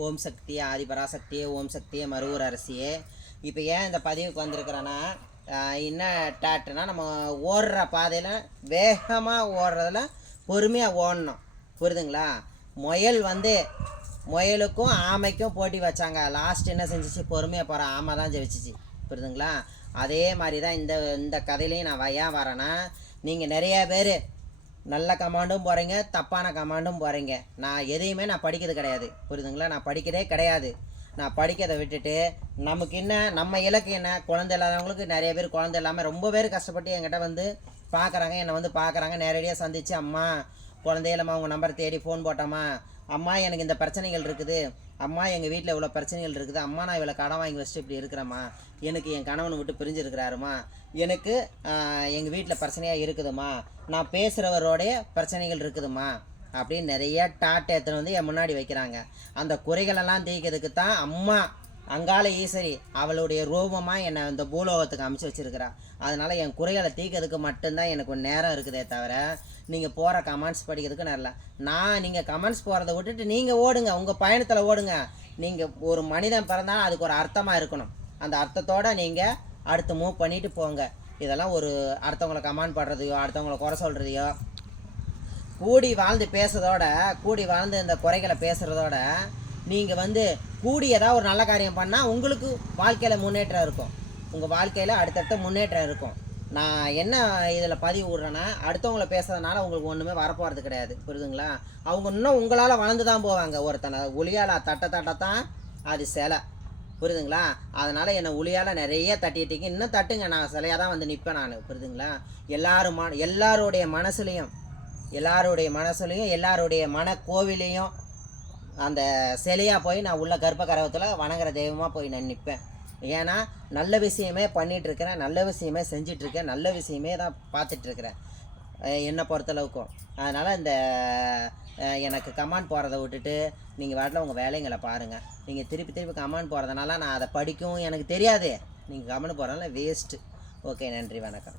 ஓம் சக்தி ஆதிபராசக்தி ஓம் சக்தி மருவூர் அரசியே. இப்போ ஏன் இந்த பதிவுக்கு வந்திருக்கிறேன்னா, என்ன டாட்டுனா, நம்ம ஓடுற பாதையில் வேகமாக ஓடுறதில் பொறுமையாக ஓடணும். புரியுதுங்களா? முயலுக்கும் ஆமைக்கும் போட்டி வச்சாங்க. லாஸ்ட் என்ன செஞ்சிச்சு? பொறுமையாக போகிற ஆமை தான் ஜெயிச்சிச்சு. புரியுதுங்களா? அதே மாதிரி தான் இந்த கதையிலையும் நான் ஏன் வரேன்னா, நீங்கள் நிறையா பேர் நல்ல கமாண்டும் போகிறீங்க, தப்பான கமாண்டும் போகிறீங்க. நான் எதையுமே படிக்கிறது கிடையாது. புரியுதுங்களா? நான் படிக்கிறதே கிடையாது. நான் படிக்கிறதை விட்டுட்டு நமக்கு என்ன, நம்ம இலக்கு என்ன, குழந்தை இல்லாதவங்களுக்கு நிறைய பேர் குழந்தை இல்லாமல் ரொம்ப பேர் கஷ்டப்பட்டு என்கிட்ட வந்து பார்க்குறாங்க. என்னை வந்து பார்க்குறாங்க, நேரடியாக சந்தித்து, அம்மா குழந்தையிலம்மா உங்கள் நம்பர் தேடி ஃபோன் போட்டோம்மா, அம்மா எனக்கு இந்த பிரச்சனைகள் இருக்குது, அம்மா எங்கள் வீட்டில் இவ்வளோ பிரச்சனைகள் இருக்குது, அம்மா நான் இவ்வளோ கடன் வாங்கி வச்சுட்டு இப்படி இருக்கிறேம்மா, எனக்கு என் கணவனை விட்டு பிரிஞ்சிருக்கிறாருமா, எனக்கு எங்கள் வீட்டில் பிரச்சனையாக இருக்குதுமா, நான் பேசுகிறவரோடைய பிரச்சனைகள் இருக்குதுமா அப்படின்னு நிறைய டாட்டை எடுத்துன்னு வந்து என் முன்னாடி வைக்கிறாங்க. அந்த குறைகளெல்லாம் தீர்க்கிறதுக்கு தான் அம்மா அங்காள ஈஸ்வரி அவளுடைய ரூபமாக என்னை இந்த பூலோகத்துக்கு அமைச்சு வச்சுருக்கிறா. அதனால் என் குறைகளை தீர்க்கிறதுக்கு மட்டும்தான் எனக்கு ஒரு நேரம் இருக்குதே தவிர நீங்கள் போகிற கமெண்ட்ஸ் படிக்கிறதுக்கு நேரில். நீங்கள் கமெண்ட்ஸ் போகிறத விட்டுட்டு நீங்கள் ஓடுங்க, உங்கள் பயணத்தில் ஓடுங்க. நீங்கள் ஒரு மனிதன் பிறந்தாலும் அதுக்கு ஒரு அர்த்தமாக இருக்கணும். அந்த அர்த்தத்தோடு நீங்கள் அடுத்து மூவ் பண்ணிவிட்டு போங்க. இதெல்லாம் ஒரு அடுத்தவங்களை கமெண்ட் பண்ணுறதையோ அடுத்தவங்களை குறை சொல்கிறதையோ, கூடி வாழ்ந்து பேசுறதோட, கூடி வாழ்ந்து இந்த குறைகளை பேசுகிறதோட, நீங்கள் வந்து கூடி ஏதாவது ஒரு நல்ல காரியம் பண்ணால் உங்களுக்கு வாழ்க்கையில் முன்னேற்றம் இருக்கும். உங்கள் வாழ்க்கையில் அடுத்தடுத்த முன்னேற்றம் இருக்கும். நான் என்ன இதில் பதிவு விட்றேன்னா, அடுத்தவங்கள பேசுறதுனால உங்களுக்கு ஒன்றுமே வரப்போகிறது கிடையாது. புரியுதுங்களா? அவங்க இன்னும் உங்களால் வளர்ந்து தான் போவாங்க. ஒருத்தனை ஒளியால் தட்டத்தான் அது சிலை. புரியுதுங்களா? அதனால் என்னை ஒளியால் நிறைய தட்டிட்டீங்க, இன்னும் தட்டுங்க, நான் சிலையாக தான் வந்து நிற்பேன் நான். புரியுதுங்களா? எல்லாருடைய மனசுலையும் எல்லாருடைய மன கோவிலையும் அந்த சிலையாக போய் நான் உள்ள கர்ப்ப கரவத்தில் வணங்குற தெய்வமாக போய் நான் நிற்பேன். ஏன்னா நல்ல விஷயமே பண்ணிகிட்ருக்கிறேன், நல்ல விஷயமே செஞ்சிட்ருக்கேன், நல்ல விஷயமே தான் பார்த்துட்ருக்குறேன் என்னை பொறுத்தளவுக்கும். அதனால் இந்த எனக்கு கமெண்ட் போகிறத விட்டுட்டு நீங்கள் வாட்டில் உங்கள் வேலைங்களை பாருங்கள். நீங்கள் திருப்பி கமெண்ட் போகிறதுனால நான் அதை படிக்கவும் எனக்கு தெரியாது. நீங்கள் கமெண்ட் போகிறதுனால வேஸ்ட்டு. ஓகே, நன்றி, வணக்கம்.